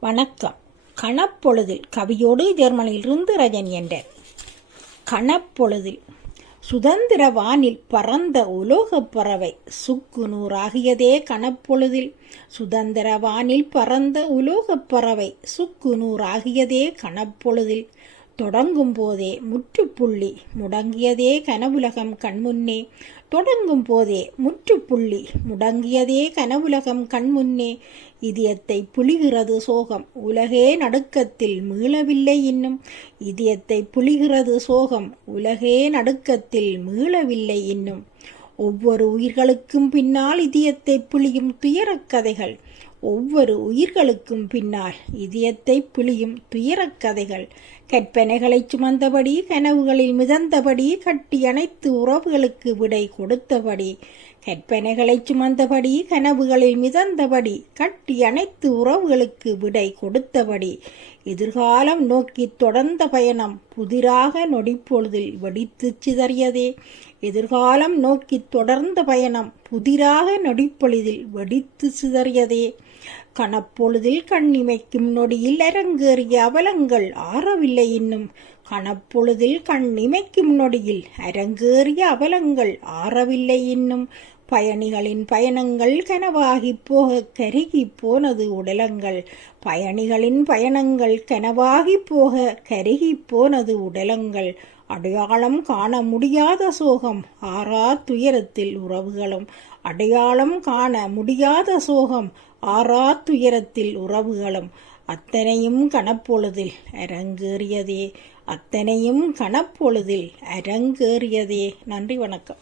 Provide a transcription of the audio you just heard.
வணக்கம். கணப்பொழுதில் கவியோடு ஜெர்மனியிலிருந்து ரஜன் என்றார் கணப்பொழுதில் சுதந்திர வானில் பறந்த உலோகப் பறவை சுக்கு நூறாகியதே கணப்பொழுதில். சுதந்திர வானில் பறந்த உலோகப் பறவை சுக்கு நூறாகியதே கணப்பொழுதில். தொடங்கும் போதே முற்றுப்புள்ளி முடங்கியதே கனவுலகம் கண்முன்னே. தொடங்கும் போதே முற்றுப்புள்ளி முடங்கியதே கனவுலகம் கண்முன்னே. இதயத்தை புலிகிறது சோகம் உலகே நடுக்கத்தில் மீளவில்லை இன்னும். இதயத்தை புலிகிறது சோகம் உலகே நடுக்கத்தில் மீளவில்லை இன்னும். ஒவ்வொரு உயிர்களுக்கும் பின்னால் இதயத்தை புளியும் துயரக்கதைகள் ஒவ்வொரு உயிர்களுக்கும் பின்னால் இதயத்தை பிழியும் துயரக் கதைகள். கற்பனைகளை சுமந்தபடி கனவுகளில் மிதந்தபடி கட்டி அணைத்து உறவுகளுக்கு விடை கொடுத்தபடி கற்பனைகளை சுமந்தபடி கனவுகளில் மிதந்தபடி கட்டி அணைத்து உறவுகளுக்கு விடை கொடுத்தபடி எதிர்காலம் நோக்கி தொடர்ந்த பயணம் புதிராக நொடிப்பொழுதில் வெடித்து சிதறியதே. எதிர்காலம் நோக்கி தொடர்ந்த பயணம் புதிராக நொடிப்பொழுதில் வெடித்து சிதறியதே. கணப்பொழுதில் கண்ணிமைக்கும் நொடியில் அரங்கேறிய அவலங்கள் ஆறவில்லை இன்னும். கணப்பொழுதில் கண்ணிமைக்கும் நொடியில் அரங்கேறிய அவலங்கள் ஆறவில்லை இன்னும். பயணிகளின் பயணங்கள் கனவாகி போக கருகி போனது உடலங்கள். பயணிகளின் பயணங்கள் கனவாகி போக கருகி போனது உடலங்கள். அடையாளம் காண முடியாத சோகம் ஆறா துயரத்தில் உறவுகளும். அடையாளம் காண முடியாத சோகம் ஆறா துயரத்தில் உறவுகளும். அத்தனையும் கனப்பொழுதில் அரங்கேறியதே அத்தனையும் கணப்பொழுதில் அரங்கேறியதே. நன்றி வணக்கம்.